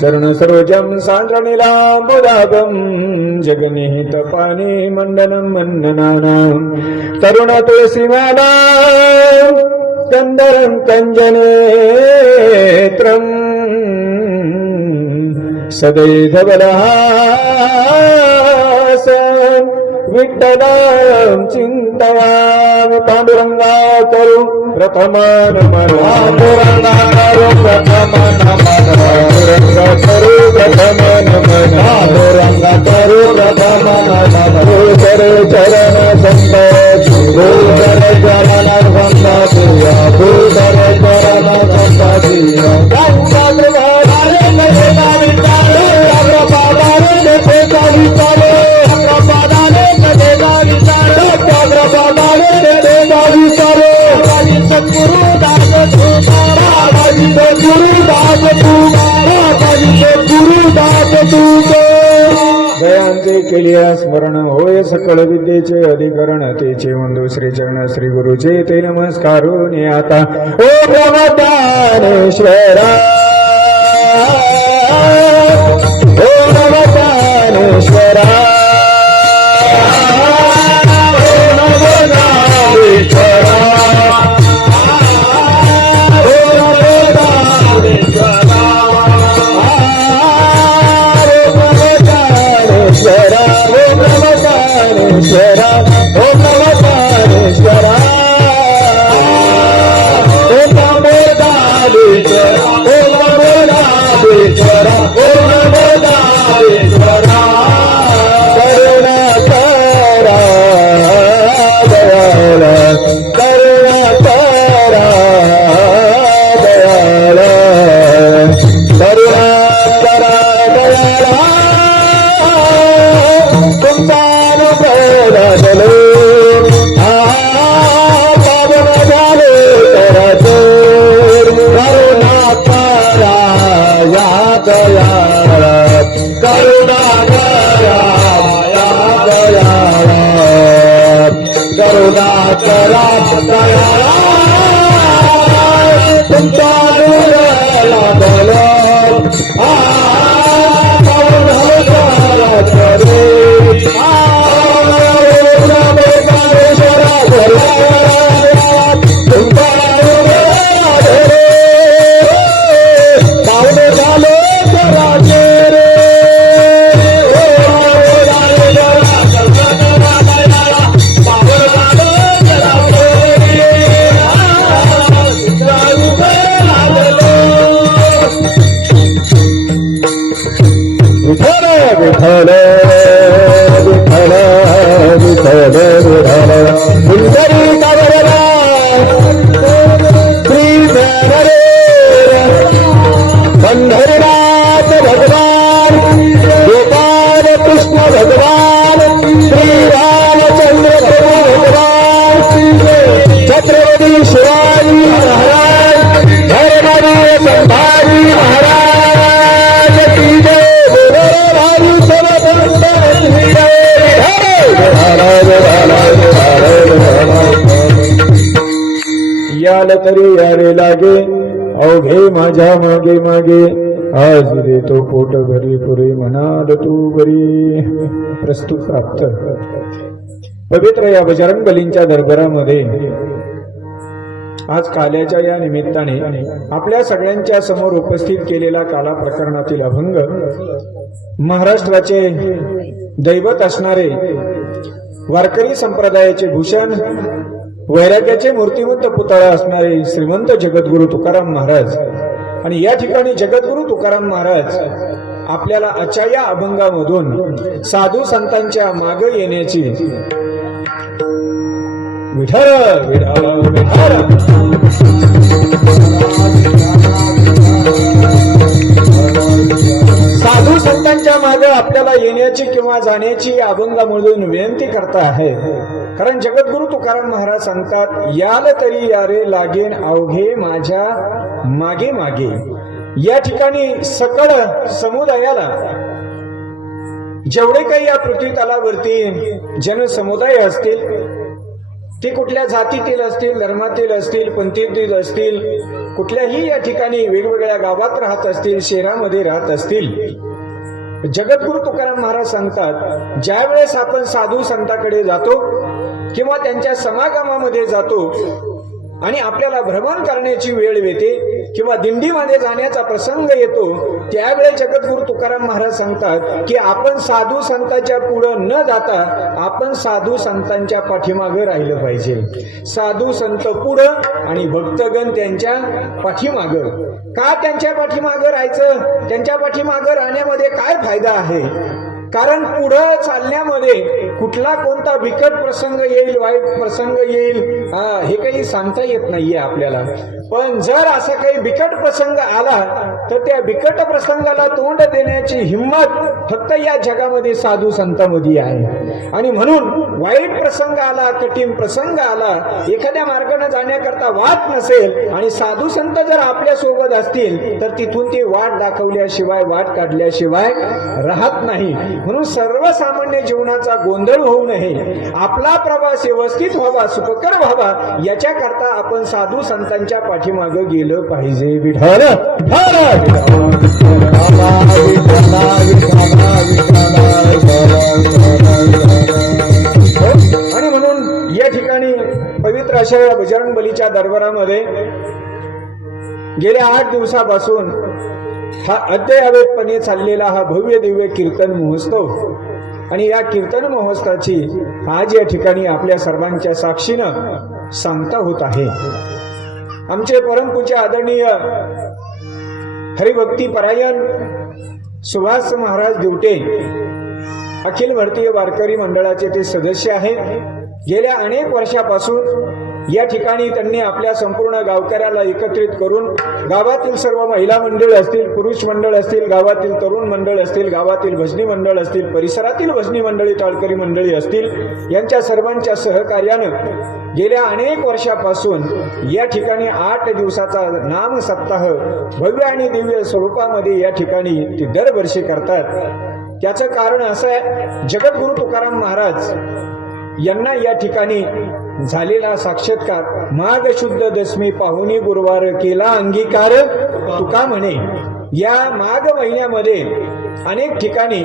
चरण सरोजम सांद्रनीलांबुदागम जगनिहित पाणी मंडनम मन्ननानाम तरुण तुळसीमाला कंदरं कंजनेत्रं सदैधवलहासं विठ्ठलं चिंतयामि पांडुरंगा करू प्रथमान मन पांडुरंगा करू प्रथमान मन पांडुरंगा करू प्रथमान मन पांडुरंगा करू प्रथमान मन गुरुचरे चरण संत गुरुचरे चरण संत दिया गुरुचरे चरण संत दिया गंगाधरवारे मेरा विचारे अग्रपादारे मेरा विचारे अग्रपादारे मेरा विचारे अग्रपादारे मेरा विचारे सद्गुरु दास तुमारा सद्गुरु दास तुमारा सद्गुरु दास तुमारा दयांचे केलिया स्मरण होय सकळ विद्येचे अधिकरण तेचे वंदू श्री चरण श्री गुरुचे ते नमस्कारून आता ओ नमदानेश्वरा ओ नमदानेश्वरा तरी यारे लागे अवघे माझ्या मागे मागे आज देतो पोट भरी पुरे म्हणाल तू बरी प्रस्तुत प्राप्त पवित्र या बजरंग बलींच्या दरबारामध्ये आज काल्याच्या या निमित्ताने आपल्या सगळ्यांच्या समोर उपस्थित केलेला काला प्रकरणातील अभंग महाराष्ट्राचे दैवत असणारे वारकरी संप्रदायाचे भूषण वैराग्याचे मूर्तिमंत पुतळा असणारे श्रीमंत जगद्गुरु तुकाराम महाराज आणि या ठिकाणी जगद्गुरु तुकाराम महाराज आपल्याला आजच्या या अभंगामधून साधू संतांच्या मागे येण्याची विठ्ठल विठ्ठल विठ्ठल साधू संतांच्या मागे आपल्याला येण्याची किंवा जाण्याची अभंगामधून विनंती करता आहे. कारण जगद्गुरु तुकाराम महाराज सांगतात, याल तरी यारे लागेन अवघे माझ्या मागे मागे. या ठिकाणी सकळ समुदायाला जेवढे काही या पृथ्वी तलावरती जनसमुदाय असतील ते कुठल्या जातीतील असतील, धर्मातील असतील, पंथीतील असतील, कुठल्याही या ठिकाणी वेगवेगळ्या गावात राहत असतील, शहरामध्ये राहत असतील, जगद्गुरु तुकाराम महाराज सांगतात, ज्या वेळेस आपण साधू संतांकडे जातो किंवा त्यांच्या समागमामध्ये जातो आणि आपल्याला भ्रमण करण्याची वेळ येते किंवा दिंडीमध्ये जाण्याचा प्रसंग येतो, त्यावेळेस जगद्गुरु तुकाराम महाराज सांगतात की आपण साधू संतांच्या पुढे न जाता आपण साधू संतांच्या पाठीमागे राहिलं पाहिजे. साधू संत पुढं आणि भक्तगण त्यांच्या पाठीमागं. का त्यांच्या पाठीमागं राहायचं? त्यांच्या पाठीमागं राहण्यामध्ये काय फायदा आहे? कारण पुढं चालण्यामध्ये कुठला कोणता बिकट प्रसंग येईल, वाईट प्रसंग येईल, हे काही सांगता येत नाहीये आपल्याला. पण जर असा काही बिकट प्रसंग आला तर त्या बिकट प्रसंगाला तोंड देण्याची हिंमत फक्त या जगामध्ये साधू संतांमध्ये आहे. आणि म्हणून वाईट प्रसंग आला, कठीण प्रसंग आला, एखाद्या मार्गाने जाण्याकरता वाट नसेल आणि साधू संत जर आपल्या सोबत असतील तर तिथून ते वाट दाखवल्याशिवाय, वाट काढल्याशिवाय राहत नाही. म्हणून सर्वसामान्य जीवनाचा गोंधळ होऊ नये, आपला प्रवास व्यवस्थित व्हावा, सुखकर व्हावा, याच्याकरता आपण साधू संतांच्या पाठीमागे गेलं पाहिजे. विठ्ठल आणि म्हणून या ठिकाणी पवित्र अशा बजरंग बलीच्या दरबारामध्ये गेल्या 8 दिवसापासून हा अद्ययावतपणे चाललेला हा भव्य दिव्य कीर्तन महोत्सव, आणि या कीर्तन महोत्सवाची आज या ठिकाणी आपल्या सर्वांच्या साक्षीनं सांगता होत आहे. आमचे परमपूज्य आदरणीय हरिभक्ती परायण सुभाष महाराज दिवटे अखिल भारतीय वारकरी मंडळाचे ते सदस्य आहेत. गेल्या अनेक वर्षापासून या ठिकाणी त्यांनी आपल्या संपूर्ण गावकऱ्याला एकत्रित करून गावातील सर्व महिला मंडळ असतील, पुरुष मंडळ असतील, गावातील तरुण मंडळ असतील, गावातील भजनी मंडळ असतील, परिसरातील भजनी मंडळी, टाळकरी मंडळी असतील, यांच्या सर्वांच्या सहकार्यानं गेल्या अनेक वर्षापासून या ठिकाणी 8 दिवसाचा नाम सप्ताह भव्य आणि दिव्य स्वरूपामध्ये या ठिकाणी ते दरवर्षी करतात. त्याचं कारण असं आहे, जगद्गुरु तुकाराम महाराज यांना या ठिकाणी झालेला साक्षात्कार माघ शुद्ध दशमी पाहुणी गुरुवार केला अंगीकार तुका म्हणे. या माघ महिन्यामध्ये अनेक ठिकाणी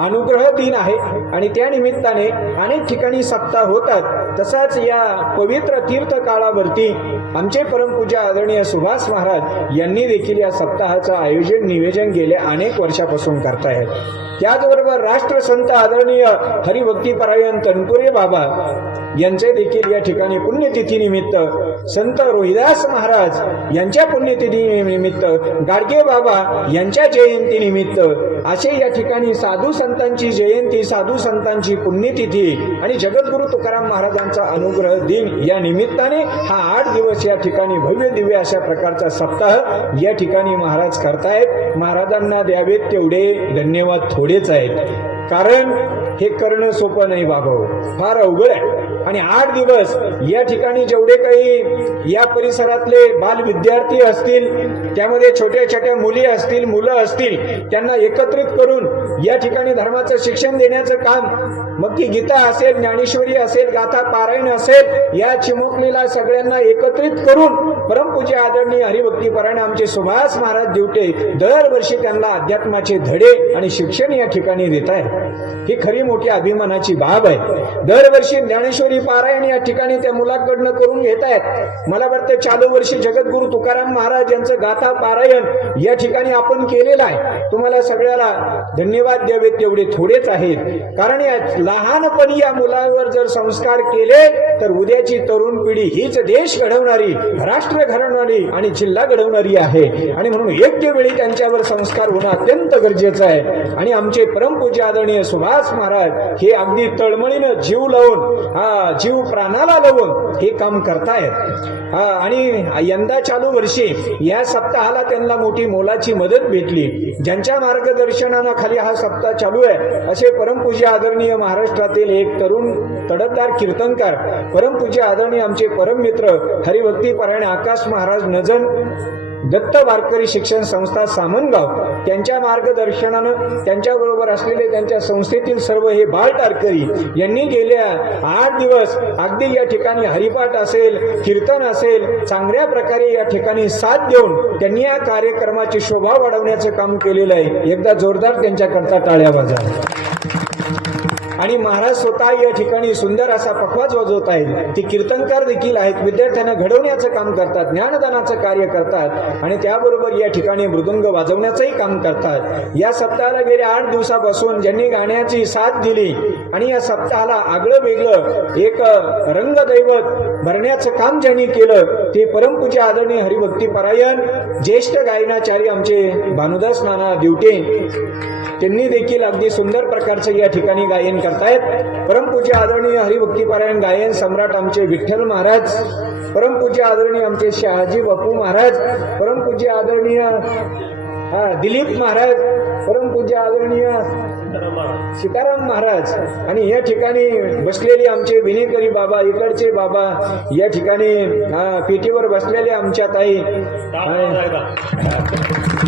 अनुग्रह दिन आहे आणि त्या निमित्ताने अनेक ठिकाणी सप्ताह होतात. तसाच या पवित्र तीर्थ काळावरती आमचे परमपूज्य आदरणीय सुभाष महाराज यांनी देखील या सप्ताहाचं आयोजन नियोजन गेल्या अनेक वर्षापासून करतायत. त्याचबरोबर राष्ट्रसंत आदरणीय हरिभक्तीपरायण तनपुरे बाबा यांचे देखील या ठिकाणी पुण्यतिथी निमित्त, संत रोहिदास महाराज यांच्या पुण्यतिथी निमित्त, गाडगे बाबा यांच्या जयंती निमित्त असे या ठिकाणी साधू संतांची जयंती, साधू संतांची पुण्यतिथी आणि जगद्गुरु तुकाराम महाराजांचा अनुग्रह दिन या निमित्ताने हा 8 दिवस या ठिकाणी भव्य दिव्य अशा प्रकारचा सप्ताह या ठिकाणी महाराज करतायत. महाराजांना द्यावेत तेवढे धन्यवाद थोडेच आहेत, कारण हे करणं सोपं नाही बाबा, फार अवघड आहे. आणि 8 दिवस या ठिकाणी जेवढे काही या परिसरातले बाल विद्यार्थी असतील, त्यामध्ये छोट्या छोट्या मुली असतील, मुलं असतील, त्यांना एकत्रित करून या ठिकाणी धर्माचं शिक्षण देण्याचं काम, मग ती गीता असेल, ज्ञानेश्वरी असेल, गाथा पारायण असेल, या चिमुकलीला सगळ्यांना एकत्रित करून परमपूज्य आदरणीय हरिभक्तीपरायण आमचे सुभाष महाराज दिवटे दरवर्षी त्यांना अध्यात्माचे धडे आणि शिक्षण या ठिकाणी देत आहेत. ही खरी मोठी अभिमानाची बाब आहे. दरवर्षी ज्ञानेश्वरी पारायण या ठिकाणी त्या मुलाकडनं करून घेत आहेत. मला वाटतं चालू वर्षी जगद्गुरु तुकाराम महाराज यांचं गाथा पारायण या ठिकाणी आपण केलेलं आहे. तुम्हाला सगळ्याला धन्यवाद द्यावेत तेवढे थोडेच आहेत, कारण या लहानपणी या मुलावर जर संस्कार केले तर उद्याची तरुण पिढी हीच देश घडवणारी, राष्ट्र घडवणारी आणि जिल्हा घडवणारी आहे. आणि म्हणून योग्य वेळी त्यांच्यावर संस्कार होणं अत्यंत गरजेचं आहे. आणि आमचे परमपूज्य आदरणीय सुभाष महाराज हे अगदी तळमळीनं जीव लावून, जीव प्राणाला लावून हे काम करतायत. आणि यंदा चालू वर्षी या सप्ताहाला त्यांना मोठी मोलाची मदत भेटली. ज्यांच्या मार्गदर्शनाखाली हा सप्ताह चालू आहे असे परमपूज्य आदरणीय महाराष्ट्रातील एक तरुण तडफदार कीर्तनकार, परमपूज्य आदरणीय आमचे परम मित्र हरिभक्तीपरायण आकाश महाराज नजन दत्त वारकरी शिक्षण संस्था सामनगाव त्यांच्या मार्गदर्शनानं त्यांच्याबरोबर असलेले त्यांच्या संस्थेतील सर्व हे बाळ टारकरी यांनी गेल्या 8 दिवस अगदी या ठिकाणी हरिपाठ असेल, कीर्तन असेल, चांगल्या प्रकारे या ठिकाणी साथ देऊन त्यांनी या कार्यक्रमाची शोभा वाढवण्याचं काम केलेलं आहे. एकदा जोरदार त्यांच्याकरता टाळ्या वाजा. आणि महाराज स्वतः या ठिकाणी सुंदर असा पखवाज वाजवत आहेत. ते कीर्तनकार देखील आहेत. विद्यार्थ्यांना घडवण्याचं काम करतात, ज्ञानदानाचं कार्य करतात आणि त्याबरोबर या ठिकाणी मृदुंग वाजवण्याचंही काम करतात. या सप्ताहाला गेल्या 8 दिवसापासून ज्यांनी गाण्याची साथ दिली आणि या सप्ताहाला आगळं वेगळं एक रंगदैवत भरण्याचं काम ज्यांनी केलं ते परमपूज्य आदरणीय हरिभक्ती परायण ज्येष्ठ गायनाचार्य आमचे भानुदास नाना दिवटे त्यांनी देखील अगदी सुंदर प्रकारचं या ठिकाणी गायन करतायत. परमपूज्य आदरणीय हरिभक्तीपरायण गायन सम्राट आमचे विठ्ठल महाराज, परमपूज्य आदरणीय आमचे शहाजी बापू महाराज, परमपूज्य आदरणीय दिलीप महाराज, परमपूज्य आदरणीय सीताराम महाराज आणि या ठिकाणी बसलेले आमचे विनेकरी बाबा, इकडचे बाबा, या ठिकाणी पेटीवर बसलेले आमच्या ताई,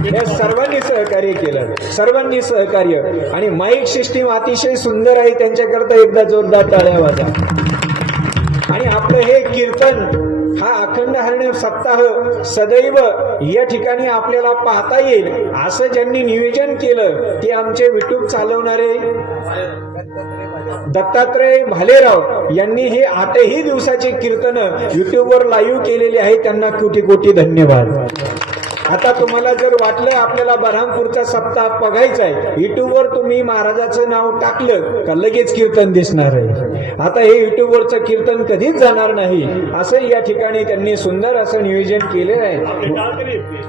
या सर्वांनी सहकार्य केलं, सर्वांनी सहकार्य. आणि माईक सिस्टीम अतिशय सुंदर आहे, त्यांच्याकरता एकदा जोरदार टाळ्या वाजा. आणि आपलं हे कीर्तन हा अखंड हरिनाम सप्ताह सदैव या ठिकाणी आपल्याला पाहता येईल असं ज्यांनी नियोजन केलं ते आमचे युट्यूब चालवणारे दत्तात्रय भालेराव यांनी हे 8ही दिवसाचे कीर्तन युट्यूबवर लाईव्ह केलेले आहे. त्यांना कोटी कोटी धन्यवाद. आता तुम्हाला जर वाटलं आपल्याला बऱ्हामपूरचा सप्ताह बघायचा आहे, युट्यूबवर तुम्ही महाराजाचं नाव टाकलं का लगेच कीर्तन दिसणार आहे. आता हे युट्यूबवरचं कीर्तन कधीच जाणार नाही असं या ठिकाणी त्यांनी सुंदर असं नियोजन केलेलं आहे.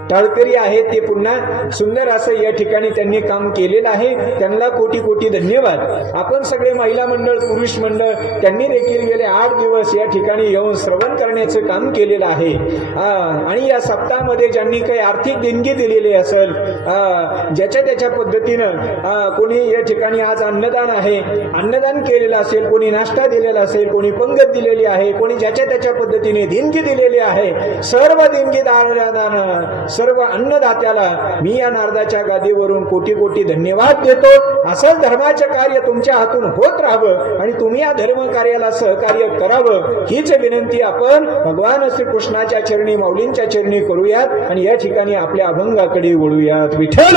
टाळकरी आहेत ते पुन्हा सुंदर असं या ठिकाणी त्यांनी काम केलेलं आहे. त्यांना कोटी कोटी धन्यवाद. आपण सगळे महिला मंडळ, पुरुष मंडळ त्यांनी देखील गेले 8 दिवस या ठिकाणी येऊन श्रवण करण्याचं काम केलेलं आहे. आणि या सप्ताहामध्ये ज्यांनी काही आर्थिक देणगी दिलेली असेल, ज्याच्या त्याच्या पद्धतीनं कोणी या ठिकाणी आज अन्नदान आहे, अन्नदान केलेलं असेल, कोणी नाश्ता दिलेला असेल, कोणी पंगत दिलेली आहे, कोणी ज्याच्या त्याच्या पद्धतीने देणगी दिलेली आहे. सर्व देणगीदारांना, सर्व अन्नदात्याला मी या नारदाच्या गादीवरून कोटी कोटी धन्यवाद देतो. असंच धर्माचे कार्य तुमच्या हातून होत राहावं आणि तुम्ही या धर्म कार्याला सहकार्य करावं हीच विनंती आपण भगवान श्रीकृष्णाच्या चरणी, माऊलींच्या चरणी करूयात आणि या ठिकाणी आपल्या अभंगाकडे वळूयात. विठ्ठल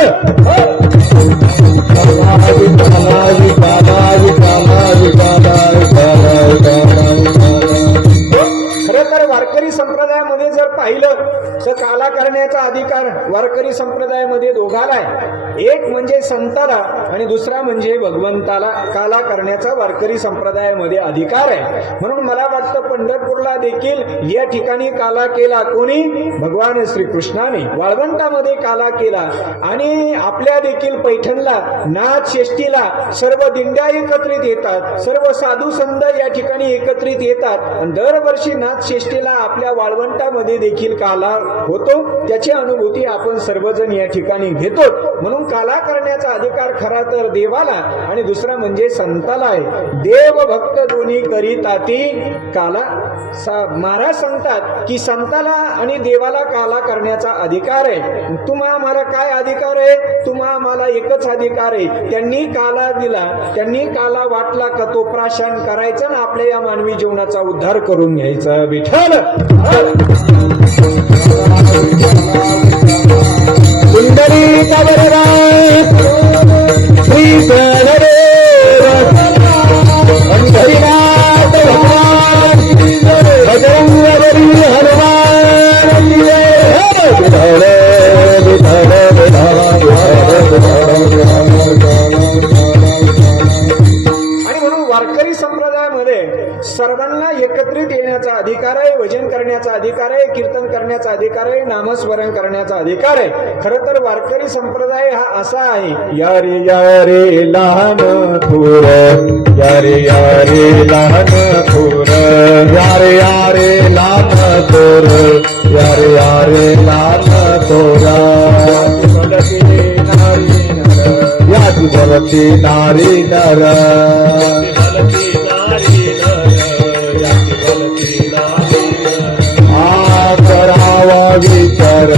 खरं तर वारकरी संप्रदायामध्ये जर पाहिलं तर काला करण्याचा अधिकार वारकरी संप्रदायामध्ये दोघाला आहे. एक म्हणजे संताला आणि दुसरा म्हणजे भगवंताला काला करण्याचा वारकरी संप्रदायामध्ये अधिकार आहे. म्हणून मला वाटतं पंढरपूरला देखील या ठिकाणी काला केला कोणी? भगवान श्रीकृष्णाने. वाळवंटामध्ये काला केला आणि आपल्या देखील पैठणला नाथ षष्ठीला सर्व दिंड्या एकत्रित येतात, सर्व साधू संत या ठिकाणी एकत्रित येतात आणि दरवर्षी नाथ षष्ठीला आपल्या वाळवंटामध्ये देखील काला होतो. त्याची अनुभूती आपण सर्वजण या ठिकाणी घेतो. म्हणून काला करण्याचा अधिकार खरा तर देवाला आणि दुसरा म्हणजे संताला आहे. देव भक्त दोन्ही करीताती काला. महाराज सांगतात की संताला आणि देवाला काला करण्याचा अधिकार आहे. तुम्हा आम्हाला काय अधिकार आहे? तुम्हा आम्हाला एकच अधिकार आहे. त्यांनी काला दिला, त्यांनी काला वाटला का तो प्राशन करायचा ना आपल्या या मानवी जीवनाचा उद्धार करून घ्यायचा. विठ्ठल सुंदरी काबरराय श्री हरिनाथ भगवान बजरंगबली हनुमान आणि म्हणून वारकरी संप्रदायामध्ये सर्वांना एकत्रित येण्याचा अधिकार आहे, भजन करण्याचा अधिकार आहे, कीर्तन करण्याचा अधिकार आहे, नामस्मरण करण्याचा अधिकार आहे. खरं तर वारकरी संप्रदाय हा असा आहे, यारे यारे लहान थोर, यारे यारे लहान थोर, यारे यारे लहान थोर, यारे यारे लहान थोरा, याची भरती नारी नर, करावा विचार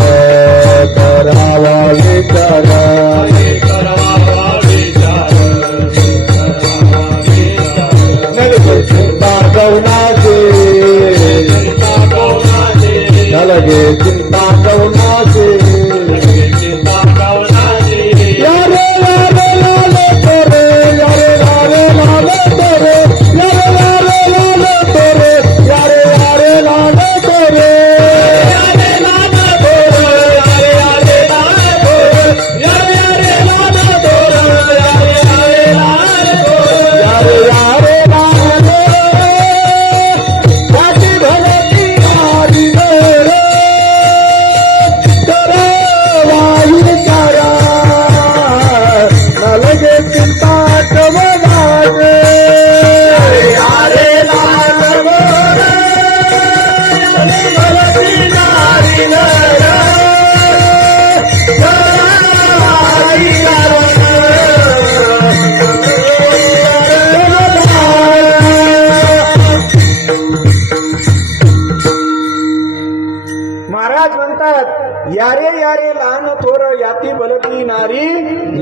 महाराज म्हणतात यारे यारे लहान थोर याती बलती नारी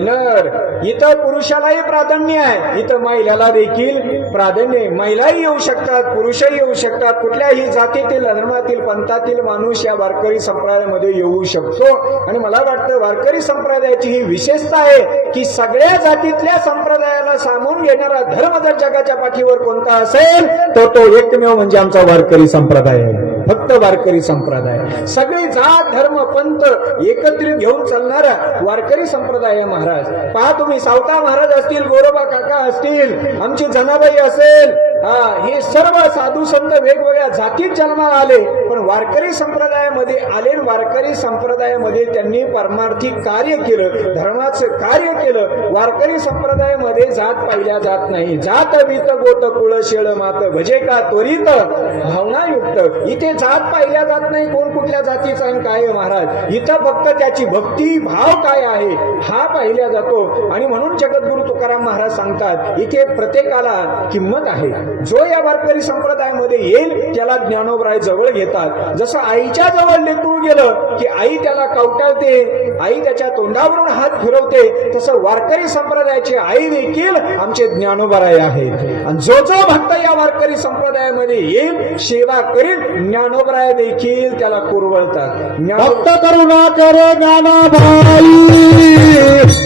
नर. इथं पुरुषालाही प्राधान्य आहे, इथं महिलाला देखील प्राधान्य आहे. महिलाही येऊ शकतात, पुरुषही येऊ शकतात. कुठल्याही जातीतील, धर्मातील, पंथातील माणूस या वारकरी संप्रदायामध्ये येऊ शकतो. आणि मला वाटतं वारकरी संप्रदायाची ही विशेषता आहे की सगळ्या जातीतल्या संप्रदायाला सामावून घेणारा धर्म जर जगाच्या पाठीवर कोणता असेल तर तो एकमेव म्हणजे आमचा वारकरी संप्रदाय आहे. फक्त वारकरी संप्रदाय, सगळी जात धर्म पंथ एकत्रित घेऊन चालणारा वारकरी संप्रदाय महाराज. पहा तुम्ही, सावता महाराज असतील, गोरोबा काका असतील, आमची जनाबाई असेल, हे सर्व साधू संत वेगवेगळ्या जातीत जन्माला आले, पण वारकरी संप्रदायामध्ये आले. वारकरी संप्रदायामध्ये त्यांनी परमार्थिक कार्य केलं, धर्माचं कार्य केलं. वारकरी संप्रदायामध्ये जात पाहिल्या जात नाही. जात वित गोत कुळ शेळ मात भजे का त्वरित भावनायुक्त. इथे जात पाहिल्या जात नाही, कोण कुठल्या जातीचा आणि काय महाराज. इथं फक्त त्याची भक्ती भाव काय आहे हा पाहिला जातो. आणि म्हणून जगद्गुरु तुकाराम महाराज सांगतात इथे प्रत्येकाला किंमत आहे. जो या वारकरी संप्रदायामध्ये येईल त्याला ज्ञानोबराय जवळ घेतात. जसं आईच्या जवळ लेकरू गेलं की आई त्याला कवटाळते, आई त्याच्या तोंडावरून हात फिरवते, तसं वारकरी संप्रदायाची आई देखील आमचे ज्ञानोबराय आहे. आणि जो जो भक्त या वारकरी संप्रदायामध्ये येईल, सेवा करील, ज्ञानोबराय देखील त्याला कुरवळतात. भक्त करुणा कर ज्ञानाबाई,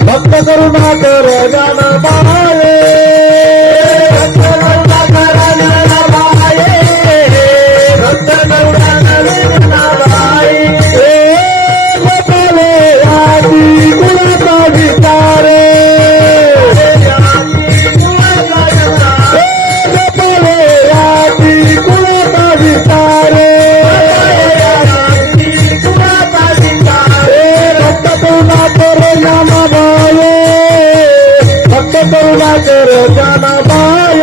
भक्त करुणा कर ज्ञानाबाई, भक्त करुणा कर ज्ञानाबाई, भक्त करुणा कर ज्ञानाबाई. गोपाले आदी कुळाचा विचारे, गोपाले आदी कुळाचा विचारे, भक्त करुणा कर ज्ञानाबाई, भक्त करुणा कर ज्ञानाबाई,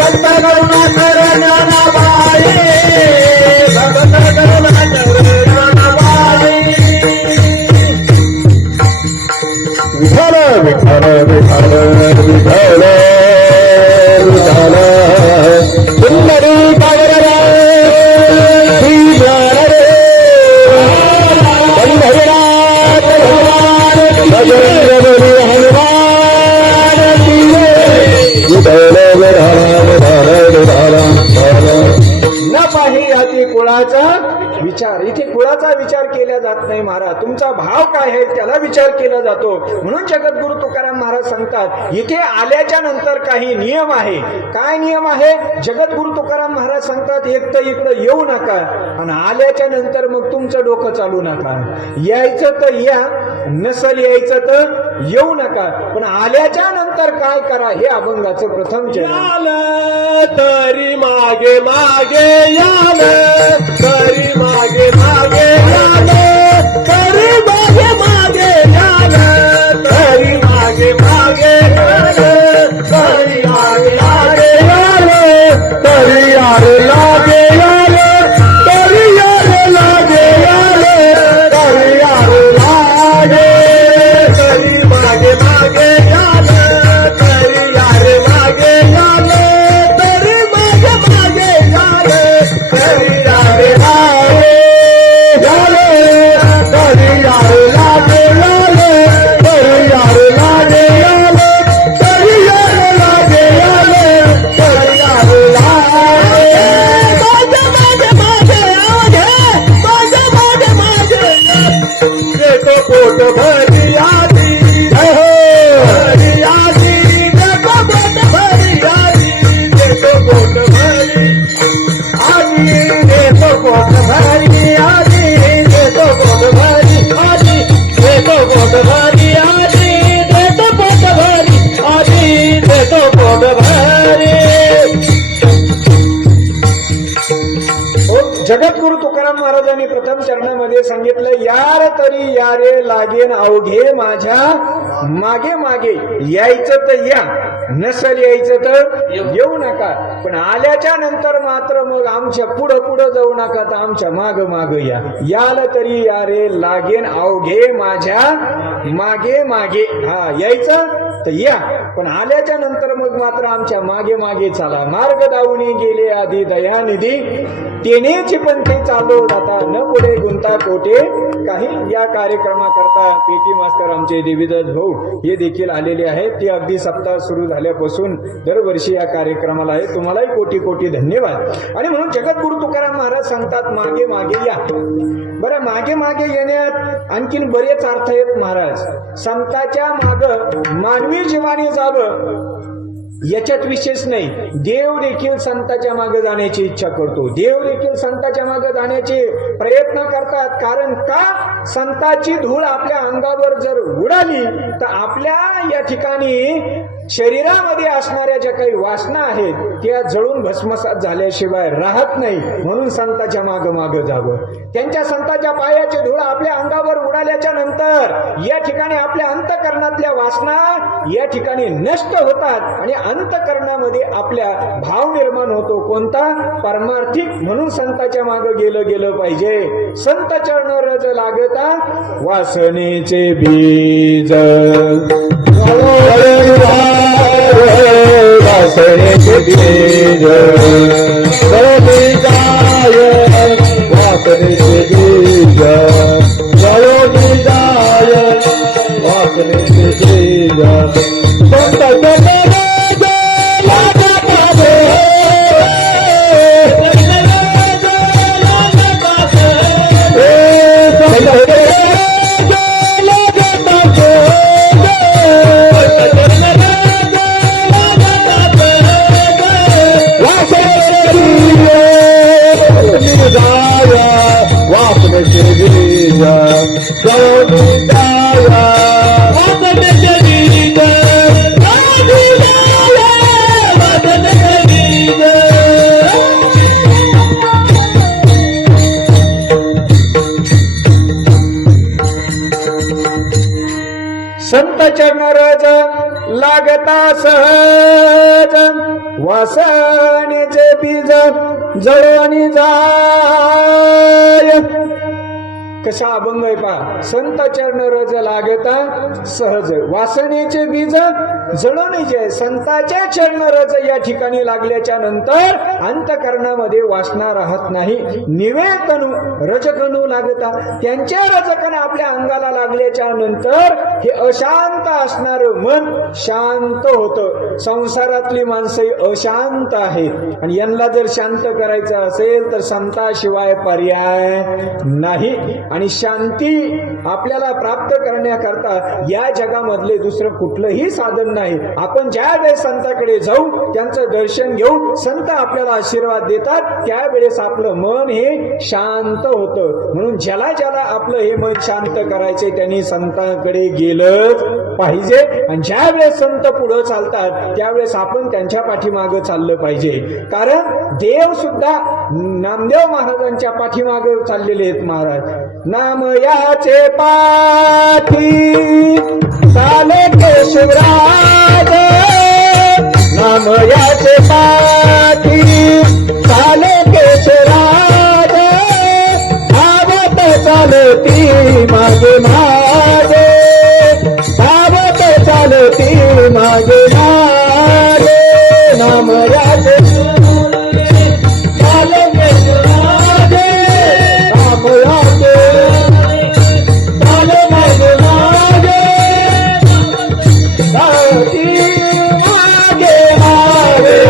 भक्त करुणा कर ज्ञानाबाई, भक्त करुणा कर ज्ञानाबाई. विठ्ठल विठ्ठल विठ्ठल विठ्ठल विठ्ठल सुंदरी पागरा श्री ज्ञान रे हरिनाथ भगवान बजरंग बली हनुमान की जय. विठ्ठल विठ्ठल विठ्ठल विठ्ठल. न पाही हाती कुळाचा विचार. इथे कुळाचा विचार केला जात नाही महाराज. तुमचा भाव काय आहे त्याला विचार केला जातो. म्हणून जगद्गुरु तुकाराम महाराज सांगतात इथे आल्याच्या नंतर काही नियम आहे. काय नियम आहे? जगद्गुरु तुकाराम महाराज सांगतात एक तर इकडं येऊ नका, आणि आल्याच्या नंतर मग तुमचं डोकं चालू नका. यायचं तर या, नसल यायचं तर येऊ नका, पण आल्याच्या नंतर काय करा हे अभंगाचं प्रथम याल तरी मागे मागे याल, तरी मागे मागे याल, तरी मागे मागे याल, तरी मागे मागे याल, तरी आगे आगे याल, तरी आगे लागे याल, तरी आगे लागे याल, तरी आगे लागे, तरी मागे मागे याल, तरी आगे मागे याल, तरी मागे मागे याल, तरी आगे लागे याल, तरी आगे लागे याल, तरी आगे लागे याल, तरी आगे लागे याल, तरी आगे लागे. मागे मागे मागे आगे, मागे मागे मागे देखो पोट भरी आदी, भरी आदी, देखो पोट भरी आदी, देखो पोट भरी आदी, देखो पोट भरी आदी, देखो पोट भरी आदी, देखो पोट भरी आदी, देखो पोट भरी आदी, देखो पोट भरी. जगद्गुरु तुकाराम महाराजांनी प्रथम चरणामध्ये सांगितलं यार तरी यारे लागेन अवघे माझ्या मागे मागे. यायचं तर या, नसल यायचं तर येऊ नका, पण आल्याच्या नंतर मात्र मग आमच्या पुढं पुढं जाऊ नका, तर आमच्या माग माग या. याल तरी यारे लागेन अवघे माझ्या मागे मागे. हा यायचं तर या, पण आल्याच्या नंतर मग मात्र आमच्या मागे मागे चाला. मार्ग दावणी गेले आधी दयानिधी, तेनेची पण ते चालो जाता, न पुढे गुंता कोटे काही. या कार्यक्रमाकरता पेटी मास्तर आमचे देवीदास भाऊ हे देखील आलेले आहेत. ते अगदी सप्ताह सुरू झाल्यापासून दरवर्षी या कार्यक्रमाला आहे. तुम्हालाही कोटी कोटी धन्यवाद. आणि म्हणून जगद्गुरु तुकाराम महाराज सांगतात मागे मागे या. बरं, मागे मागे येण्यात आणखीन बरेच अर्थ आहेत महाराज. संताच्या माग मानवी जीवाने जावं याच्यात विशेष नाही. देव देखील संताच्या मागे जाण्याची इच्छा करतो. देव देखील संताच्या मागे जाण्याचे प्रयत्न करतात. कारण का? संताची धूळ आपल्या अंगावर जर उडाली तर आपल्या या ठिकाणी शरीरामध्ये असणाऱ्या ज्या काही वासना आहेत त्या जळून भस्मसात झाल्याशिवाय राहत नाही. म्हणून संताच्या माग माग जावं. त्यांच्या संताच्या पायाची धूळ आपल्या अंगावर उडाल्याच्या नंतर या ठिकाणी आपल्या अंतःकरणातल्या वासना या ठिकाणी नष्ट होतात आणि अंतःकरणामध्ये आपल्या भाव निर्माण होतो. कोणता? परमार्थिक. म्हणून संताच्या मागे गेलं पाहिजे. संत चरण रज लागता वासनेचे बीज, वासनेचे बीज, वासनेचे बीज, वासनेचे बीज, संत संत चरणरज लागता सहज, वासनेचे बीज जळवणी जाय. कशा अभंग आहे पहा. संत चरण रज लागता सहज, वासनेचे बीज जळवणी जाय. संताच्या चरण रज या ठिकाणी लागल्याच्या नंतर अंतःकरणामध्ये वासना राहत नाही. निवे तनु रजकणू लागता, त्यांच्या रजकण आपल्या अंगाला लागल्याच्या नंतर हे अशांत असणार मन शांत होतं. संसारातली माणसे अशांत आहेत आणि यांना जर शांत करायचं असेल तर संताशिवाय पर्याय नाही. आणि शांती आपल्याला प्राप्त करण्याकरता या जगामधले दुसरं कुठलंही साधन नाही. आपण ज्या वेळेस संताकडे जाऊ, त्यांचं दर्शन घेऊ, संत आपल्याला आशीर्वाद देतात, त्यावेळेस आपलं मन हे शांत होतं. म्हणून ज्याला ज्याला आपलं हे मन शांत करायचे त्यांनी संतांकडे गेलंच पाहिजे. आणि ज्या वेळेस संत पुढे चालतात त्यावेळेस आपण त्यांच्या पाठीमागं चाललं पाहिजे. कारण देव सुद्धा नामदेव महाराजांच्या पाठीमागं चाललेले आहेत. महाराज नाम याचे पाठी चाले केशवराज, नाम याचे पाठी चाले केशवराज, धावत चालती मागे मागे, धावत चालती मागे मागे, नाम याचे चाले केशवराज, नाम याचे चाले मागे मागे, धावती मागे मागे,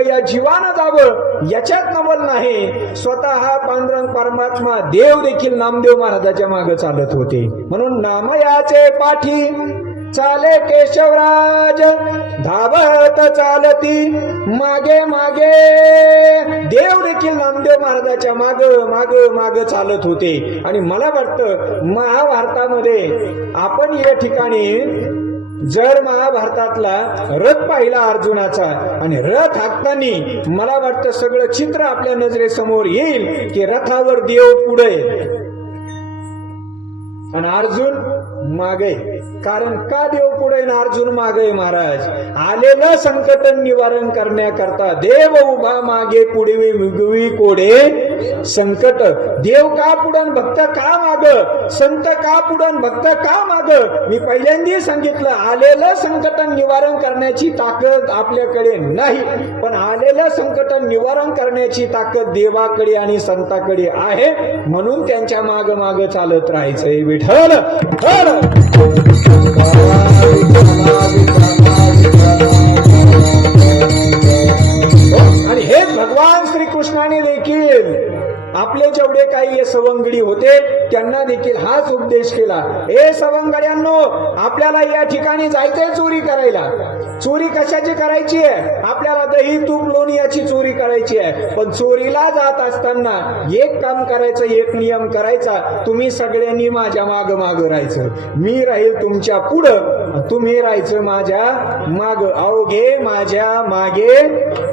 या जीवानं जावं याच्यात नवल नाही. स्वतः पांडुरंग परमात्मा देव देखील नामदेव महाराजाच्या मागे चालत होते. म्हणून नामयाचे पाठी चाले केशवराज, धावत चालती मागे मागे. देव देखील नामदेव महाराजाच्या माग माग माग चालत होते. आणि मला वाटतं महाभारतामध्ये आपण या ठिकाणी जर महाभारतातला रथ पाहिला अर्जुनाचा आणि रथ हाकताना मला वाटतं सगळं चित्र आपल्या नजरेसमोर येईल की रथावर देव पुढे आणि अर्जुन मागे. कारण का देव पुढे ना अर्जुन मागे? महाराज आलेलं संकट निवारण करण्याकरता देव उभा मागे पुढे मुगवी कोडे संकट. देव का पुढं भक्त का माग, संत का पुढं भक्त का माग? मी पहिल्यांदा सांगितलं आलेलं संकट निवारण करण्याची ताकद आपल्याकडे नाही, पण आलेलं संकट निवारण करण्याची ताकद देवाकडे आणि संताकडे आहे. म्हणून त्यांच्या माग माग चालत राहायचंय. विठ्ठल आणि हे भगवान श्रीकृष्णाने देखील आपले जेवढे काही सवंगडी होते त्यांना देखील हाच उपदेश केला. हे सवंगड्यांनो, आपल्याला या ठिकाणी जायचंय चोरी करायला. चोरी कशाची करायची आहे? आपल्याला दही तूप लोणी याची चोरी करायची आहे. पण चोरीला जात असताना एक काम करायचं, एक नियम करायचा. तुम्ही सगळ्यांनी माझ्या माग माग राहायचं. मी राहील तुमच्या पुढं, तुम्ही राहायचं माझ्या माग. अवघे माझ्या मागे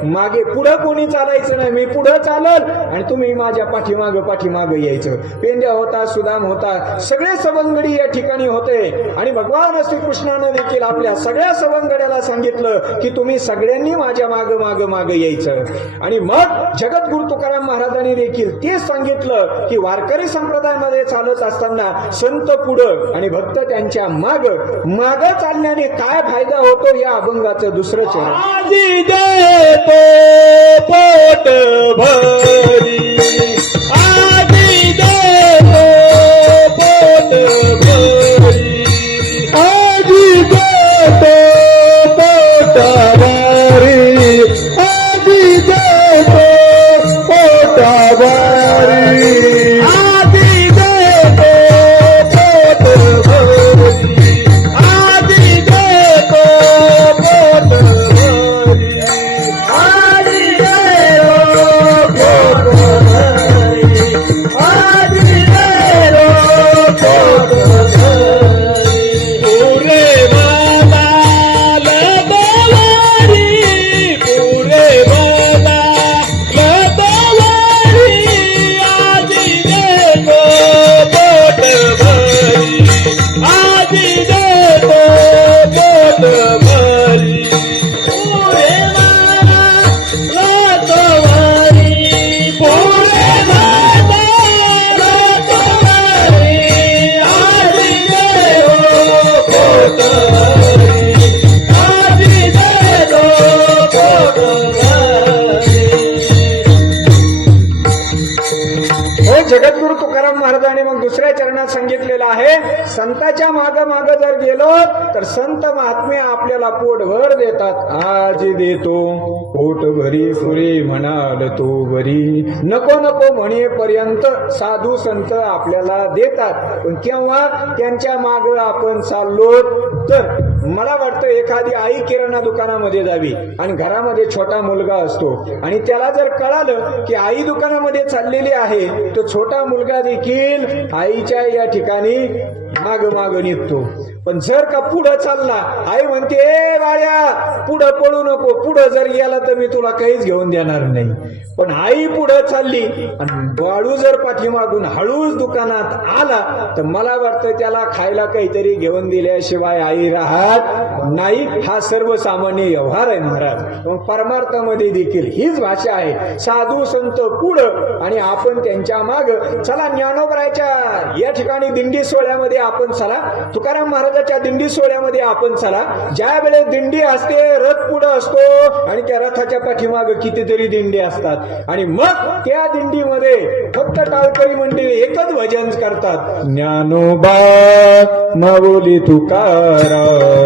मागे. पुढं कोणी चालायचं नाही. मी पुढं चालल आणि तुम्ही माझ्या पाठीमाग पाठीमाग यायचं. पेंड्या होता, सुदाम होता, सगळे सवंगडी या ठिकाणी होते. आणि भगवान श्रीकृष्णानं देखील आपल्या सगळ्या सवंगड्याला सांगितलं की तुम्ही सगळ्यांनी माझ्या माग माग माग यायचं. आणि मग जगद्गुरु तुकाराम महाराजांनी देखील तेच सांगितलं की वारकरी संप्रदायामध्ये चालत असताना संत पुढं आणि भक्त त्यांच्या माग माग चालण्याने काय फायदा होतो या अभंगाचं दुसरं चरण. आजी देतो पोट भरी, आजी देतो पोट भरी, आजी देतो पोट भरी, आजी देतो पोट भरी, आजी देतो पोट भरी, आजी देतो पोट भरी, आजी देतो पोट भरी, आजी देतो पोट भरी. पुरे मला लबवारी, पुरे मला लबवारी, आजी देतो पोट भरी, आजी देतो पोट भरी. पुरे मला लबवारी, पुरे मला लबवारी, आजी देतो पोट भरी, आजी देतो पोट भरी. हो जगद्गुरु तुकाराम महाराजांनी मग दुसऱ्या चरणात सांगितलेलं आहे, संताच्या माग माग जर गेलो तर संत महात्मे आपल्याला पोटभर देतात. आज देतो पोट भरी पुरे म्हणाल तो बरी. नको नको म्हणेपर्यंत साधू संत आपल्याला देतात. पण केव्हा त्यांच्या माग आपण चाललो तर मला वाटतं एखादी आई किराणा दुकानामध्ये जावी आणि घरामध्ये छोटा मुलगा असतो आणि त्याला जर कळालं की आई दुकानामध्ये चाललेली आहे तो छोटा मुलगा देखील आईच्या या ठिकाणी माग माग निघतो. पण जर का पुढं चालला, आई म्हणते ए बाळ्या पुढं पळू नको, पुढं जर गेला तर मी तुला काहीच घेऊन देणार नाही. पण आई पुढं चालली आणि बाळू जर पाठीमागून हळूच दुकानात आला तर मला वाटतं त्याला खायला काहीतरी घेऊन दिल्याशिवाय आई राहत नाही. हा सर्वसामान्य व्यवहार आहे महाराज. मग परमार्थामध्ये देखील हीच भाषा आहे. साधू संत पुढं आणि आपण त्यांच्या माग. चला ज्ञानोबराच्या या ठिकाणी दिंडी सोहळ्यामध्ये आपण चला, तुकाराम महाराजाच्या दिंडी सोहळ्यामध्ये आपण चला. ज्या वेळेस दिंडी असते रथ पुढं असतो आणि त्या रथाच्या पाठीमाग कितीतरी दिंडी असतात आणि मग त्या दिंडीमध्ये फक्त टाळकरी मंडळी एकच भजन करतात, ज्ञानोबा माऊली तुकाराम.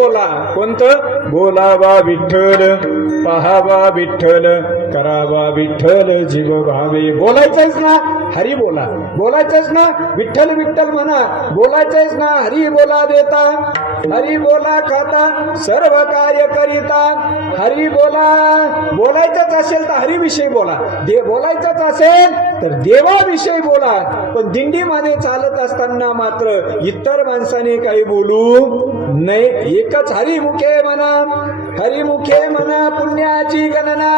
बोला. कोणतं? बोलावा विठ्ठल, पहावा विठ्ठल, करावा विठ्ठल जीव भावे. बोलायचंच ना हरी बोला, बोलायचंच ना विठ्ठल विठ्ठल म्हणा, बोलायचंच ना हरी बोला देता, हरी बोला खाता सर्व कार्य करिता. हरी बोला, बोलायचंच असेल तर हरीविषयी बोला, बोलायचंच असेल तर देवाविषयी बोला. पण दिंडीमध्ये चालत असताना मात्र इतर माणसाने काही बोलू नाही. एकच हरिमुखे म्हणा, हरिमुखे म्हणा पुण्याची गणना.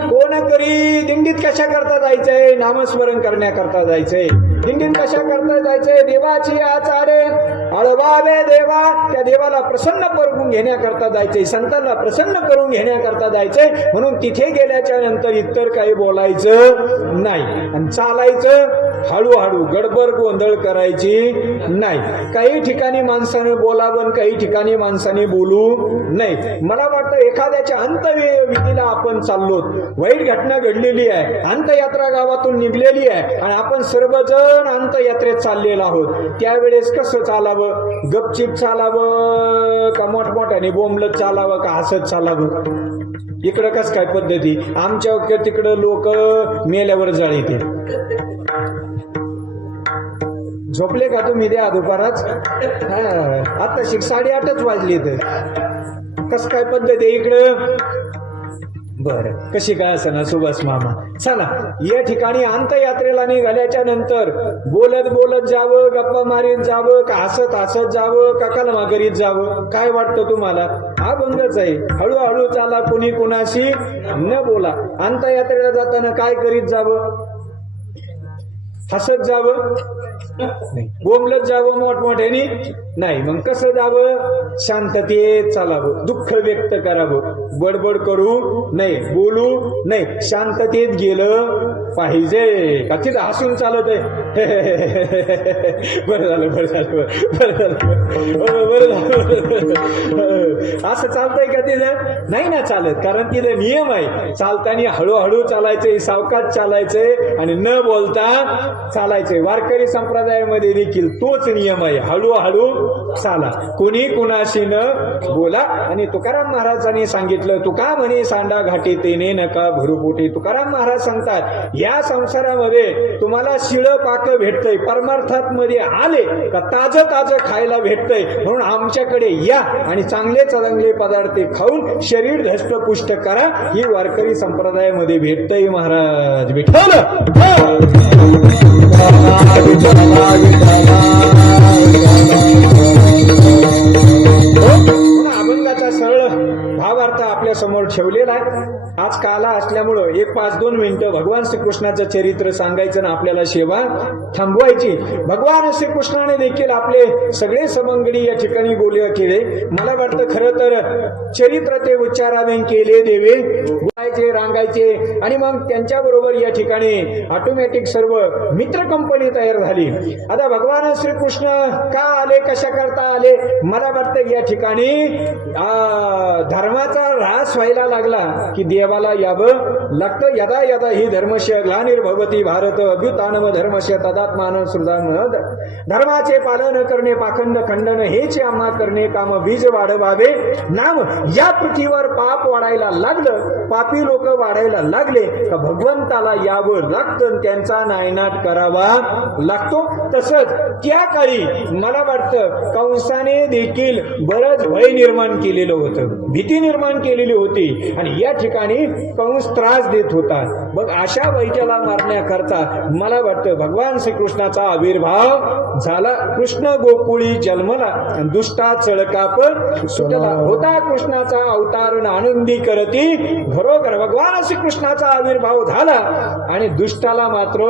कोण करी? दिंडीत कशा करता जायचंय? नामस्मरण करण्याकरता जायचंय. दिंडीत कशा करता जायचंय? देवाची आचारे अळवावे देवा. त्या देवाला प्रसन्न करून घेण्याकरता जायचंय, संतांना प्रसन्न करून घेण्याकरता जायचंय. म्हणून तिथे गेल्याच्या नंतर इतर काही बोलायचं नाही आणि चालायचं हळूहळू. गडबड गोंधळ करायची नाही. काही ठिकाणी माणसाने बोलावं, काही ठिकाणी माणसाने बोलू नाही. मला वाटतं एखाद्याच्या अंत्यविधीला आपण चाललो, वाईट घटना घडलेली आहे, अंत्ययात्रा गावातून निघलेली आहे आणि आपण सर्वजण अंत्ययात्रेत चाललेलो आहोत. त्यावेळेस कसं चालावं? गपचिप चालावं का मोठमोठ्याने बोंबलत चालावं का हसत चालावं? इकडं कस काय पद्धती? आमच्या तिकडं लोक मेल्यावर जाळीते. झोपले का तुम्ही द्या दुपाराच? आता 8:30 वाजली तर कस काय पद्धती इकडं? बर, कशी काय असं ना सुभाष मामा. चला, या ठिकाणी अंत्ययात्रेला निघाल्याच्या नंतर बोलत बोलत जावं, गप्पा मारीत जावं का हसत हसत जावं का कलमा करीत जावं? काय वाटतं तुम्हाला? हा भंगच आहे. हळूहळू चाला, कुणी कुणाशी न बोला. अंत्ययात्रेला जाताना काय करीत जावं? हसत जावं नाही, बोंबलत जावं मोठमोठ्याने नाही. मग कसं जावं? शांततेत चालावं, दुःख व्यक्त करावं, बडबड करू नाही, बोलू नाही, शांततेत गेलं पाहिजे. का तिथं हसून चालत आहे? बरं झालं, बरं झालं, बरं झालं, बरं झालं. असं चालतंय का तिथं? नाही ना चालत. कारण तिथं नियम आहे. चालताना हळूहळू चालायचंय, सावकाश चालायचंय आणि न बोलता चालायचंय. वारकरी संप्रदायामध्ये देखील तोच नियम आहे. हळूहळू चाला, कुणी कुणाशी न बोला. आणि तुकाराम महाराजांनी सांगितलं, तुका म्हणे सांडा घाटी तेने नका भरुपोटी. तुकाराम महाराज सांगतात, या संसारामध्ये तुम्हाला शिळं पाक भेटतंय, परमार्थात मध्ये आले का ताजं ताजं खायला भेटतंय. म्हणून आमच्याकडे या आणि चांगले चांगले पदार्थ खाऊन शरीर धष्टपुष्ट करा. ही वारकरी संप्रदायामध्ये भेटतंय महाराज. विठ्ठल अभंगाचा सरळ भावार्थ आपल्या समोर ठेवलेला आहे. आज काला असल्यामुळं 1-5-2 मिनिटं भगवान श्रीकृष्णाचं चरित्र सांगायचं ना आपल्याला सेवा थांबवायची. भगवान श्रीकृष्णाने देखील आपले सगळे समंगडी या ठिकाणी बोलले केले. मला वाटतं खरं तर चरित्र ते उच्चाराने केले देवे, बोलायचे, रांगायचे आणि मग त्यांच्याबरोबर या ठिकाणी ऑटोमॅटिक सर्व मित्र कंपनी तयार झाली. आता भगवान श्रीकृष्ण का आले, कशा करता आले? मला वाटतं या ठिकाणी धर्माचा ऱ्हास व्हायला लागला की देवाला यावं लागतं. यदा यदा ही धर्मस्य ग्लानिर्भवती भारत अभ्युत्थानम धर्मस्य तदात्मान सुधान. धर्माचे पालन करणे, पाखंड खंडन हेच आम्हा करणे काम. बीज वाढवावे नाम. या पृथ्वीवर पाप वाढायला लागलं, पापी लोक वाढायला लागले तर भगवंताला यावं लागतं, त्यांचा नायनाट करावा लागतो. तसंच त्या काळी मला वाटतं कंसाने देखील बरंच भय निर्माण केलेलं होतं, भीती निर्माण केलेली होती आणि या ठिकाणी कंस त्रास देत होता. मग अशा वैद्याला मारण्याकरता मला वाटतं भगवान श्रीकृष्णाचा आविर्भाव झाला. कृष्ण गोकुळी जन्मला आणि दुष्टा चळकाप सुटला. होता कृष्णाचा अवतार आनंदी करती घरोघर. भगवान श्रीकृष्णाचा आविर्भाव झाला आणि दुष्टाला मात्र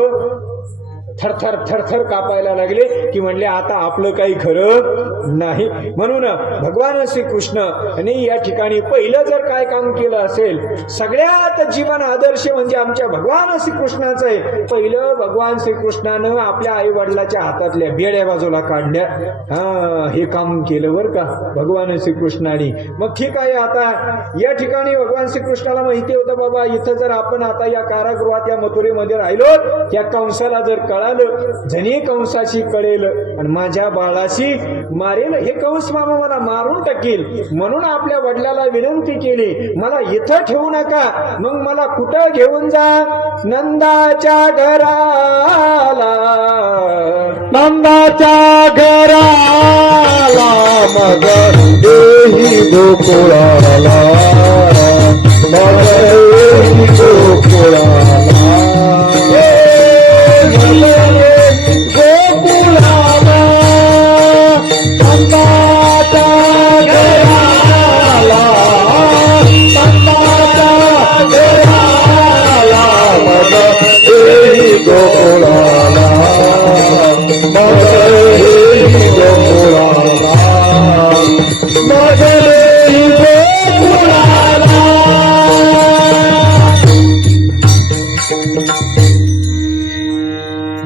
थरथर थरथर कापायला लागले की म्हणले आता आपलं काही खरं नाही. म्हणून भगवान श्रीकृष्ण आणि या ठिकाणी पहिलं जर काय काम केलं असेल, सगळ्यात जीवन आदर्श म्हणजे आमच्या भगवान श्रीकृष्णाचं आहे. पहिलं भगवान श्रीकृष्णानं आपल्या आई वडिलाच्या हातातल्या बेड्या बाजूला काढल्या. हे काम केलं बरं का भगवान श्रीकृष्णाने. मग ठीक आहे, आता या ठिकाणी भगवान श्रीकृष्णाला माहिती होतं बाबा इथं जर आपण आता या कारागृहात या मथुरेमध्ये राहिलो, या कंसाला जर कळा म्हणाल धनी कंसाशी कळेल आणि माझ्या बाळाशी मारेल, हे कंस मामा मला मारून टाकील. म्हणून आपल्या वडिलाला विनंती केली, मला इथं ठेवू नका, मग मला कुठं घेऊन जा? नंदाच्या घराला. नंदाच्या घराला मग देही गोकुळाला, मग देही गोकुळाला, गोकुळाला. नंदाच्या घराला, नंदाच्या घराला मग देही गोकुळाला, मग देही गोकुळाला, मग देही गोकुळाला.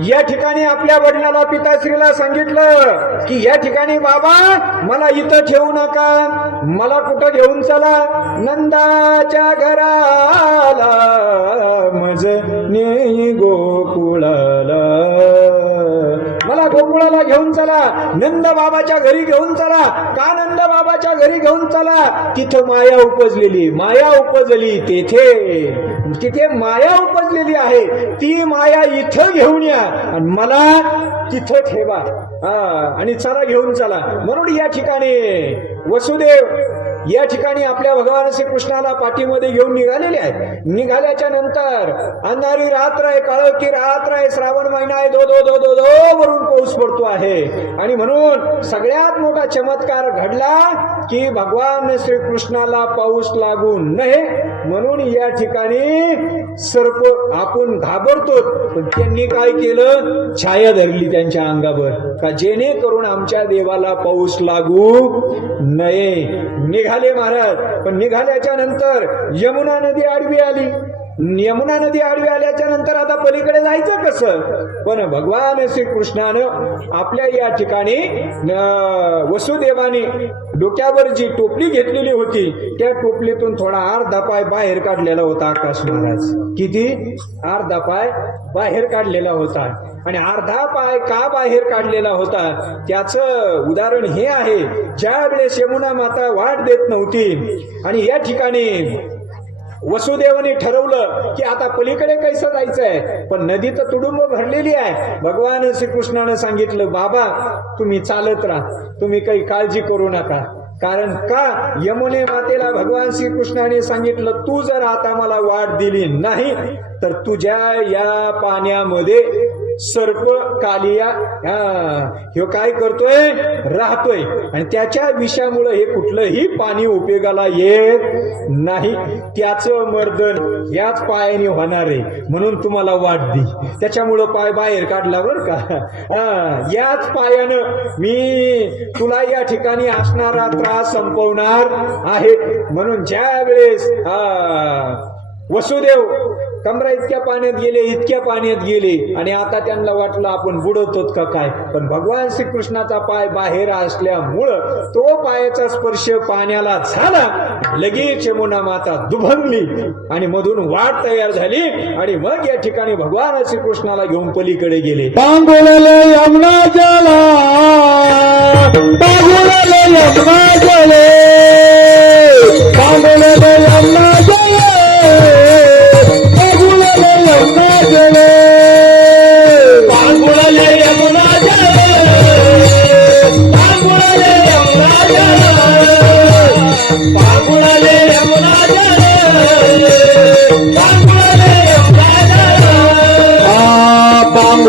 या ठिकाणी आपल्या वडिलाला पिताश्रीला सांगितलं की या ठिकाणी बाबा मला इथं ठेवू नका, मला कुठं घेऊन चला? नंदाच्या घराला मज नेई गोकुळाला, मला गोकुळाला घेऊन चला, नंद बाबाच्या घरी घेऊन चला. का नंद बाबाच्या घरी घेऊन चला? तिथं माया उपजलेली, माया उपजली तिथे माया उपजलेली आहे. ती माया इथं घेऊन या आणि मला तिथं ठेवा. आणि चला घेऊन चला. म्हणून या ठिकाणी वसुदेव या ठिकाणी आपल्या भगवान श्रीकृष्णाला पाठीमध्ये घेऊन निघालेले आहेत. निघाल्याच्या नंतर अंधारी रात्र आहे, काळोखी रात्र आहे, श्रावण महिना आहे, दो दो दो दो दो वरून पाऊस पडतो आहे. आणि म्हणून सगळ्यात मोठा चमत्कार घडला की भगवान श्रीकृष्णाला पाऊस लागू नये म्हणून या ठिकाणी सर्प आपण घाबरतो, पण त्यांनी काय केलं? छाया धरली त्यांच्या अंगावर, का जेणेकरून आमच्या देवाला पाऊस लागू नये. निघाले महाराज, पण निघाल्याच्या नंतर यमुना नदी आडवी आली. यमुना नदी आडवी आल्याच्या नंतर आता पलीकडे जायचं कसं? पण भगवान श्रीकृष्णानं आपल्या या ठिकाणी वसुदेवाने डोक्यावर जी टोपली घेतलेली होती त्या टोपलीतून थोडा अर्धा पाय बाहेर काढलेला होता आकाश महाराज. किती? अर्धा पाय बाहेर काढलेला होता. आणि अर्धा पाय का बाहेर काढलेला होता त्याचं उदाहरण हे आहे, ज्या वेळेस यमुना माता वाट देत नव्हती आणि या ठिकाणी वसुदेवाने ठरवलं की आता पलीकडे कैसं जायचंय, पण नदी तर तुडुंब भरलेली आहे. भगवान श्रीकृष्णाने सांगितलं, बाबा तुम्ही चालत राहा, तुम्ही काही काळजी करू नका. कारण का? यमुने मातेला भगवान श्रीकृष्णाने सांगितलं, तू जर आता मला वाट दिली नाही तर तुझ्या या पाण्यामध्ये सर्प कालिया ह्यो काय करतोय? राहतोय आणि त्याच्या विषामुळे हे कुठलंही पाणी उपयोगाला येत नाही. त्याचं मर्दन याच पायाने होणार आहे म्हणून तुम्हाला वाट दी. त्याच्यामुळं पाय बाहेर काढला बरं का. याच पायानं मी तुला या ठिकाणी असणारा त्रास संपवणार आहे. म्हणून ज्या वेळेस वसुदेव कमरा इतक्या पाण्यात गेले, इतक्या पाण्यात गेले आणि आता त्यांना वाटलं आपण बुडवतो का काय, पण भगवान श्रीकृष्णाचा पाय बाहेर असल्यामुळं तो पायाचा स्पर्श पाण्याला झाला. लगेच यमुना माता दुभंगली आणि मधून वाट तयार झाली आणि मग या ठिकाणी भगवान श्रीकृष्णाला घेऊन पलीकडे गेले. पांगुळले यमुना जला, पांगुळले यमुना जले, पांगुळले यमुना जले, पांगुळले यमुना जले, पांगुळले यमुना जले, पांगुळले यमुना जले, पांगुळले यमुना जले, पांगुळले यमुना जले,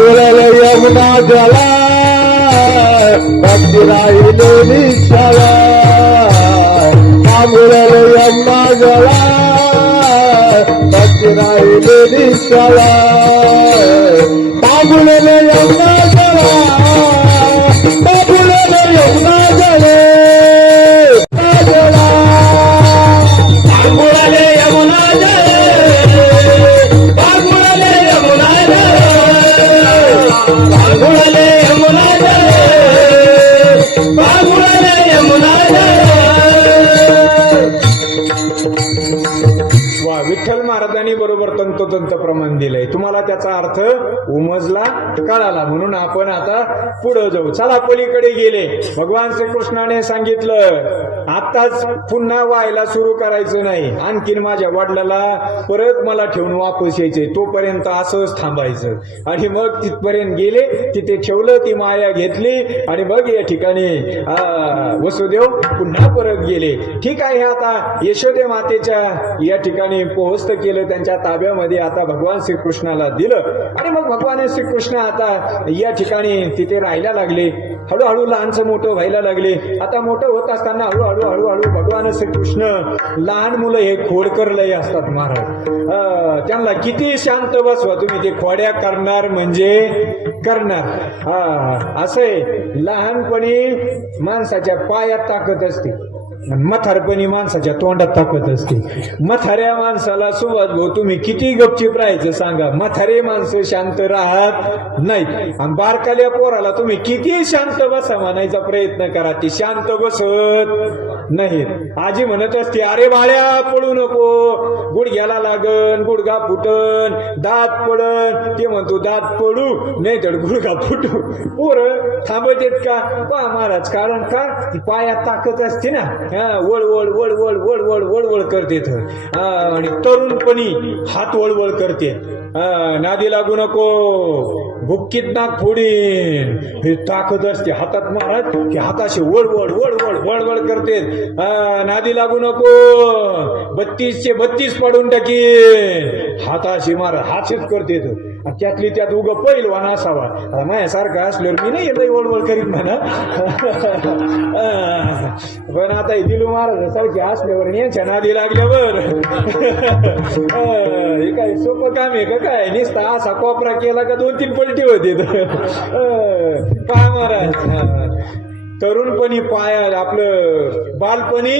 पांगुळले यमुना जला, भक्ती राहिले निशाला, पांगुळले यमुना जला, भक्ती राहिले निशाला, पांगुळले यमुना जला, पांगुळले यमुना जले, पांगुळले यमुना जले, पांगुळले यमुना जले, पांगुळले यमुना जले, पांगुळले यमुना जले. वा, विठ्ठल महाराजांनी बरोबर तंतोतंत प्रमाण दिलंय तुम्हाला. तुम्हाला त्याचा अर्थ उमजला, कळाला. म्हणून आपण आता पुढे जाऊ. चला पलीकडे गेले. भगवान श्रीकृष्णाने सांगितलं आताच पुन्हा व्हायला सुरू करायचं नाही, आणखीन माझ्या वडिलाला परत मला ठेवून वापस यायचे, तोपर्यंत असंच थांबायचं. आणि मग तिथपर्यंत गेले, तिथे ठेवलं, ती माया घेतली आणि मग या ठिकाणी वसुदेव पुन्हा परत गेले. ठीक आहे, आता यशोदे मातेच्या या ठिकाणी पोहोचत केलं, त्यांच्या ताब्यामध्ये आता भगवान श्रीकृष्णाला दिलं. आणि मग भगवान श्रीकृष्ण आता या ठिकाणी तिथे राहायला लागले. हळूहळू लहानचं मोठं व्हायला लागले. आता मोठं होत असताना हळूहळू हळूहळू भगवान श्रीकृष्ण, लहान मुलं हे खोडकर लय असतात महाराज, त्यांना किती शांत बसवा तुम्ही, ते खोड्या करणार म्हणजे करणार. असे लहानपणी माणसाच्या पायात ताकद असते, म्हातारपणी माणसाच्या तोंडात ताकद असते. म्हाताऱ्या माणसाला सुरुवात भाऊ तुम्ही किती गपचीप राहायचं सांगा, म्हातारे माणसं शांत राहत नाहीत. आणि बारकाल्या पोराला तुम्ही किती शांत बसा म्हणायचा प्रयत्न करा, ती शांत बसत नाहीत. आजी म्हणत असते अरे बाळ्या पळू नको, गुडघ्याला लागन, गुडघा फुटन, दात पडन. ते म्हणतो दात पडू नाही तर गुडघा फुटू. पोरं थांबत येत का? पहा महाराज, कारण का ती पायात ताकद असते ना, वळवळ वळवळ वळवळ वळवळ करते. आणि तरुणपणी हात वळवळ करते. नादी लागू नको, बुक्कीत नाक फोडीन, हे ताकद असते हातात महाराज, की हाताशी वळवळ वळवळ वळवळ करते. नादी लागू नको, 32चे 32 पाडून टाकीन, हाताशी महाराज हातच करते. त्यातली त्यात उग पहिलवान असावा. माझ्यासारखा असल्यावर मी नाही लई वळवळ करीत म्हणा. पण आता दिलू महाराज सारखे असल्यावर यांच्या नादी लागल्यावर हे काय सोपं काम आहे का काय? नुसता असा कोपरा केला का 2-3 पलटी होते. पहा महाराज, तरुणपणी पायात, आपलं बालपणी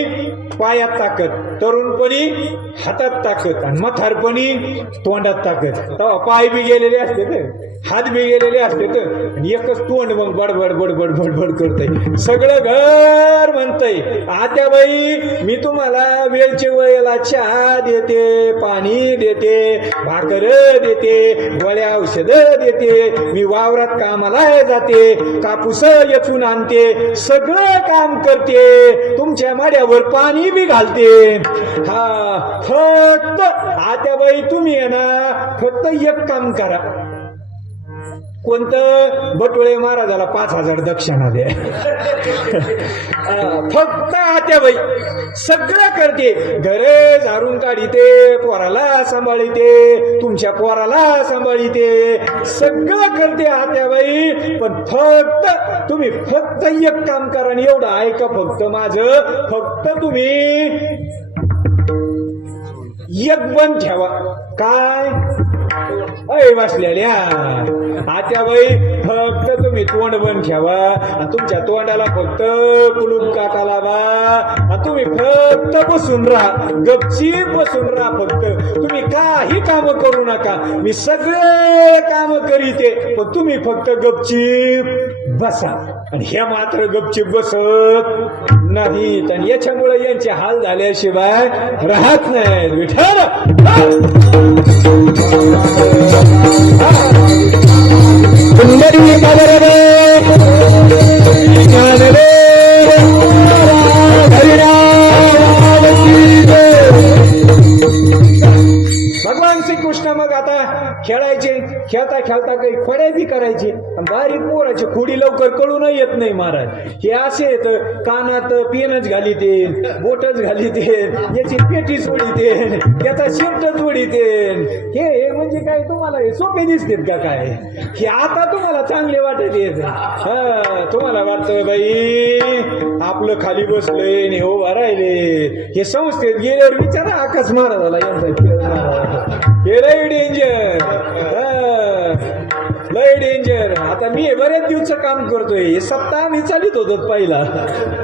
पायात ताकद, तरुणपणी हातात ताकद, आणि म्हातारपणी तोंडात ताकद. तेव्हा पाय बी गेलेले असते तर, हात बी गेलेले असते तर, आणि एकच तोंड मग बडबड बडबड बडबड करतय. सगळं घर म्हणतय आत्याबाई मी तुम्हाला वेळच्या वेळेला चहा देते, पाणी देते, भाकर देते, गोळ्या औषध देते, मी वावरात कामाला जाते, कापूस येचून आणते, सगळं काम करते, तुमच्या माड्यावर पाणी बी घालते. फक्त आत्याबाई तुम्ही आहे ना, फक्त एक काम करा. कोणतं? बटुळे महाराजाला 5,000 दक्षिणा द्या. फक्त आत्याबाई सगळं करते, घरे झाडून काढिते, पोराला सांभाळिते, तुमच्या पोराला सांभाळिते, सगळं करते आत्याबाई. पण फक्त तुम्ही फक्त एक काम करा, आणि एवढं ऐका फक्त माझं, फक्त तुम्ही एक बंद ठेवा. काय? अय बसलेल्या आत्याबाई, फक्त तुम्ही तोंड बंद ठेवा, आणि तुमच्या तोंडाला फक्त कुलूप काटा लावा, आणि तुम्ही फक्त बसून राहा, गपचीप बसून राहा. फक्त तुम्ही काही काम करू नका, मी सगळे काम करीते, पण तुम्ही फक्त गपचीप बसा. आणि हे मात्र गपचीप बसत नाहीत, आणि याच्यामुळे यांचे हाल झाल्याशिवाय राहत नाही. विठ्ठल भगवान श्रीकृष्ण मग आता खेळायचे, खेळता खेळता काही खोड्या बी करायची. बारीक पोराची खोडी लवकर कळून येत नाही महाराज. हे असे येत, कानात पेनच घालीते, बोटच घालीते, याची पेटी सोडिते, त्याचा शर्ट सोडिते. हे म्हणजे काय तुम्हाला हे सोपे दिसतात का काय? हे आता तुम्हाला चांगले वाटत येत. तुम्हाला वाटतं बाई आपलं खाली बसलंय ने उभा राहिले. हे संस्थेत गेल्यावर विचारा आकाश महाराजाला, यांचा हे लय डेंजर, लय डेंजर. आता मी बरेच दिवस काम करतोय, हे सप्ताह मी चालित होतो पहिला,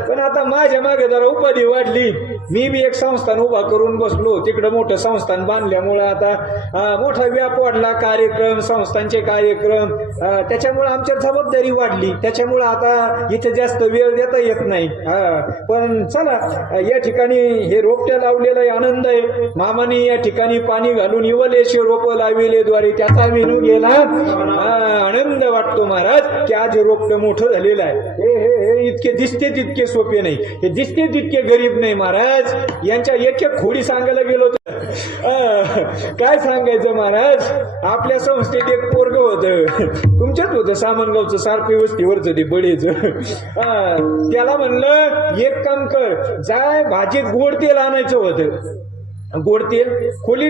पण आता माझ्या मागे जरा उपाधी वाढली, मी बी एक संस्थान उभा करून बसलो. तिकडं मोठं संस्थान बांधल्यामुळं आता मोठा व्याप वाढला, कार्यक्रम, संस्थांचे कार्यक्रम, त्याच्यामुळे आमच्या जबाबदारी वाढली. त्याच्यामुळे आता इथे जास्त वेळ देता येत नाही. पण चला, या ठिकाणी हे रोपट्या लावलेला आहे, आनंद आहे. मामाने या ठिकाणी पाणी घालून इवलेशे रोप लाविलेद्वारे त्याचा विनू गेला. आनंद वाटतो महाराज की आज रोपट मोठं झालेलं आहे. हे इतके दिसते तितके सोपे नाही, हे दिसते तितके गरीब नाही महाराज. यांच्या एक एक खोडी सांगायला गेलो तर काय सांगायचं महाराज. आपल्या संस्थेत एक पोरग होतं, तुमच्याच होतं, सामनगावचं, सारपी वस्तीवरचं ते बडेच. त्याला म्हणलं एक काम कर, जाय भाजीत गोड तेल आणायचं होतं. गोड तेल खोली